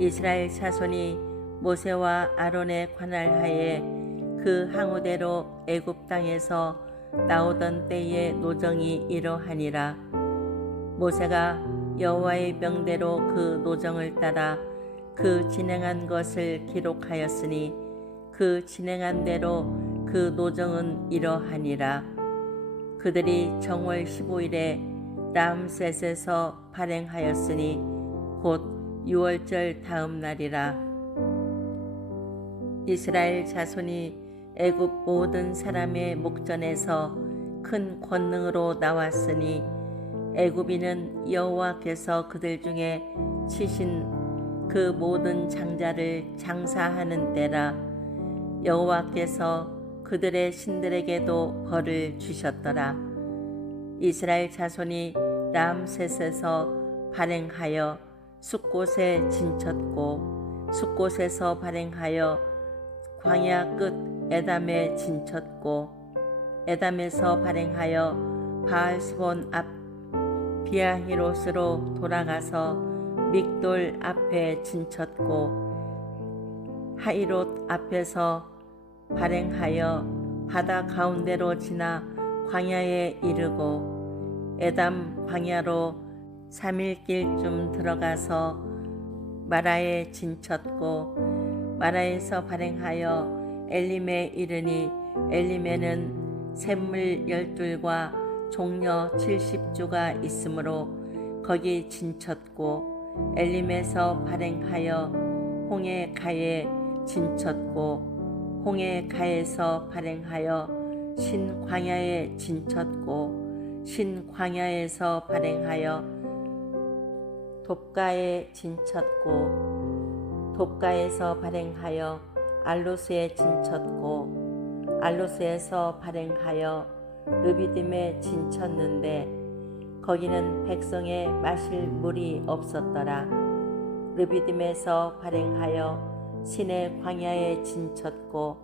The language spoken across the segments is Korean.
이스라엘 자손이 모세와 아론의 관할 하에 그 항우대로 애굽 땅에서 나오던 때의 노정이 이러하니라. 모세가 여호와의 명대로 그 노정을 따라 그 진행한 것을 기록하였으니 그 진행한 대로 그 노정은 이러하니라. 그들이 정월 15일에 람셋에서 발행하였으니 곧 6월절 다음 날이라. 이스라엘 자손이 애굽 모든 사람의 목전에서 큰 권능으로 나왔으니 애굽인은 여호와께서 그들 중에 치신 그 모든 장자를 장사하는 때라. 여호와께서 그들의 신들에게도 벌을 주셨더라. 이스라엘 자손이 람셋에서 발행하여 숫곳에 진쳤고 숫곳에서 발행하여 광야 끝 에담에 진쳤고 에담에서 발행하여 바알스본 앞 비아히롯으로 돌아가서 믹돌 앞에 진쳤고 하이롯 앞에서 발행하여 바다 가운데로 지나 광야에 이르고 에담 광야로 3일길쯤 들어가서 마라에 진쳤고 마라에서 발행하여 엘림에 이르니 엘림에는 샘물 열둘과 종려 70주가 있으므로 거기 진쳤고 엘림에서 발행하여 홍해 가에 진쳤고 홍해 가에서 발행하여 신광야에 진쳤고 신광야에서 발행하여 돕가에 진쳤고 돕가에서 발행하여 알로스에 진쳤고 알로스에서 발행하여 르비딤에 진쳤는데 거기는 백성에 마실 물이 없었더라. 르비딤에서 발행하여 신의 광야에 진쳤고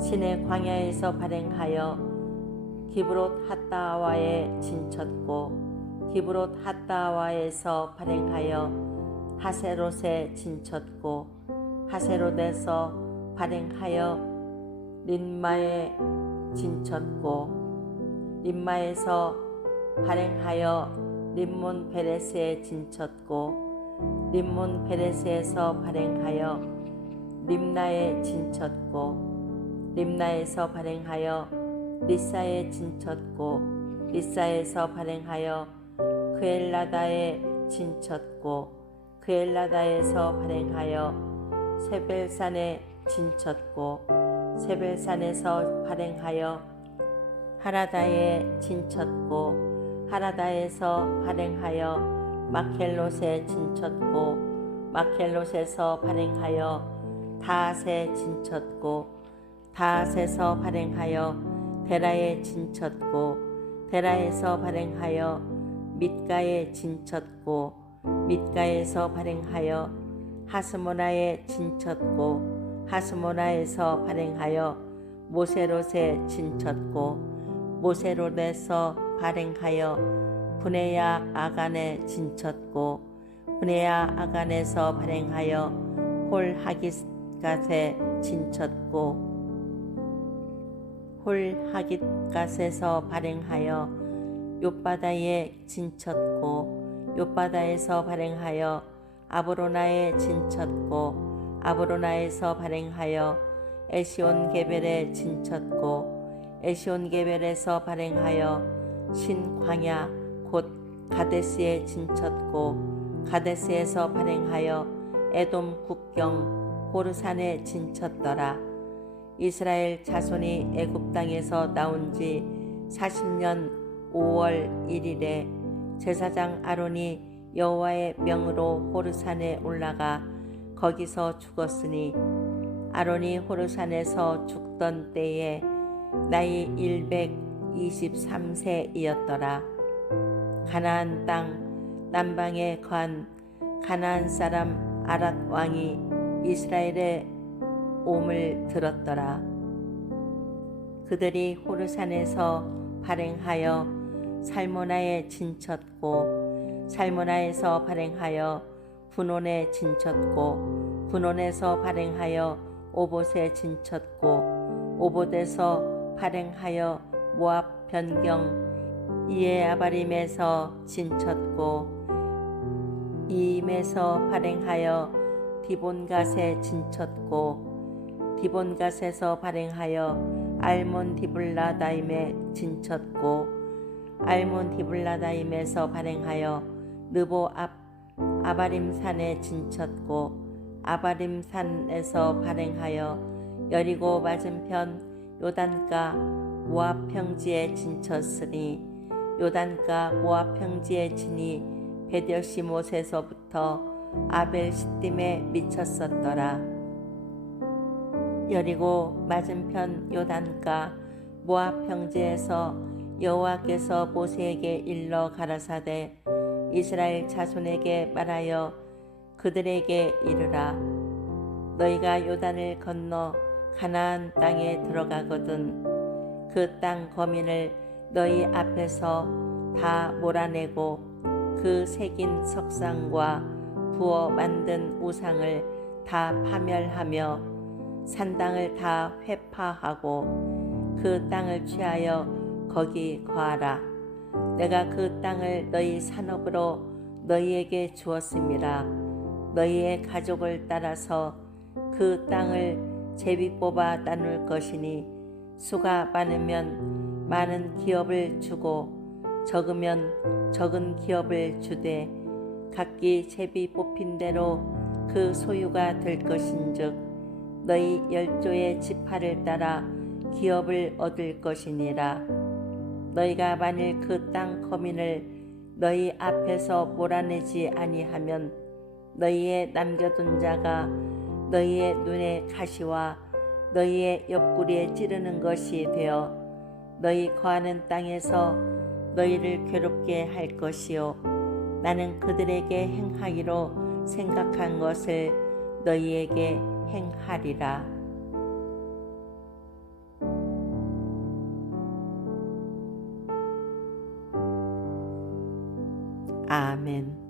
신의 광야에서 발행하여 기브롯 핫다와에 진쳤고 기브롯 핫다와에서 발행하여 하세롯에 진쳤고 하세롯에서 발행하여 린마에 진쳤고 린마에서 발행하여 림몬 베레스에 진쳤고 림몬 베레스에서 발행하여 림나에 진쳤고 림나에서 발행하여 리사에 진쳤고 리사에서 발행하여 그엘라다에 진쳤고 그엘라다에서 발행하여 세벨산에 진쳤고 세벨산에서 발행하여 하라다에 진쳤고 하라다에서 발행하여 마켈롯에 진쳤고 마켈롯에서 발행하여 다앗에 진쳤고 다앗에서 발행하여 데라에 진쳤고 데라에서 발행하여 밑가에 진쳤고 밑가에서 발행하여 하스모나에 진쳤고 하스모나에서 발행하여 모세롯에 진쳤고 모세롯에서 발행하여 분해야 아간에 진쳤고 분해야 아간에서 발행하여 홀하깃갓에 진쳤고 홀하깃갓에서 발행하여 욥바다에 진쳤고 욥바다에서 발행하여 아브로나에 진쳤고 아브로나에서 발행하여 에시온 게벨에 진쳤고 에시온 게벨에서 발행하여 신광야 곧 가데스에 진쳤고 가데스에서 발행하여 에돔 국경 호르산에 진쳤더라. 이스라엘 자손이 애굽 땅에서 나온 지 40년 5월 1일에 제사장 아론이 여호와의 명으로 호르산에 올라가 거기서 죽었으니 아론이 호르산에서 죽던 때에 나이 123세이었더라. 가나안 땅 남방에 거한 가나안 사람 아랏 왕이 이스라엘의 옴을 들었더라. 그들이 호르산에서 발행하여 살모나에 진쳤고 살모나에서 발행하여 분원에 진쳤고 분원에서 발행하여 오봇에 진쳤고 오봇에서 발행하여 모압 변경 이에 아바림에서 진쳤고 이임에서 발행하여 디본갓에 진쳤고 디본갓에서 발행하여 알몬 디블라다임에 진쳤고 알몬 디블라다임에서 발행하여 느보 앞 아바림 산에 진쳤고 아바림 산에서 발행하여 여리고 맞은편 요단가 모압 평지에 진쳤으니 요단가 모압 평지에 지니 베델시못에서부터 아벨 시딤에 미쳤었더라. 여리고 맞은편 요단가 모압 평지에서 여호와께서 모세에게 일러 가라사대 이스라엘 자손에게 말하여 그들에게 이르라. 너희가 요단을 건너 가나안 땅에 들어가거든 그 땅 거민을 너희 앞에서 다 몰아내고 그 새긴 석상과 부어 만든 우상을 다 파멸하며 산당을 다 회파하고 그 땅을 취하여 거기 거하라. 내가 그 땅을 너희 산업으로 너희에게 주었음이라. 너희의 가족을 따라서 그 땅을 제비 뽑아 나눌 것이니 수가 많으면 많은 기업을 주고 적으면 적은 기업을 주되 각기 제비 뽑힌 대로 그 소유가 될 것인즉 너희 열조의 지파를 따라 기업을 얻을 것이니라 너희가 만일 그 땅 거민을 너희 앞에서 몰아내지 아니하면 너희의 남겨둔 자가 너희의 눈에 가시와 너희의 옆구리에 찌르는 것이 되어 너희 거하는 땅에서 너희를 괴롭게 할 것이요 나는 그들에게 행하기로 생각한 것을 너희에게 행하리라. 아멘.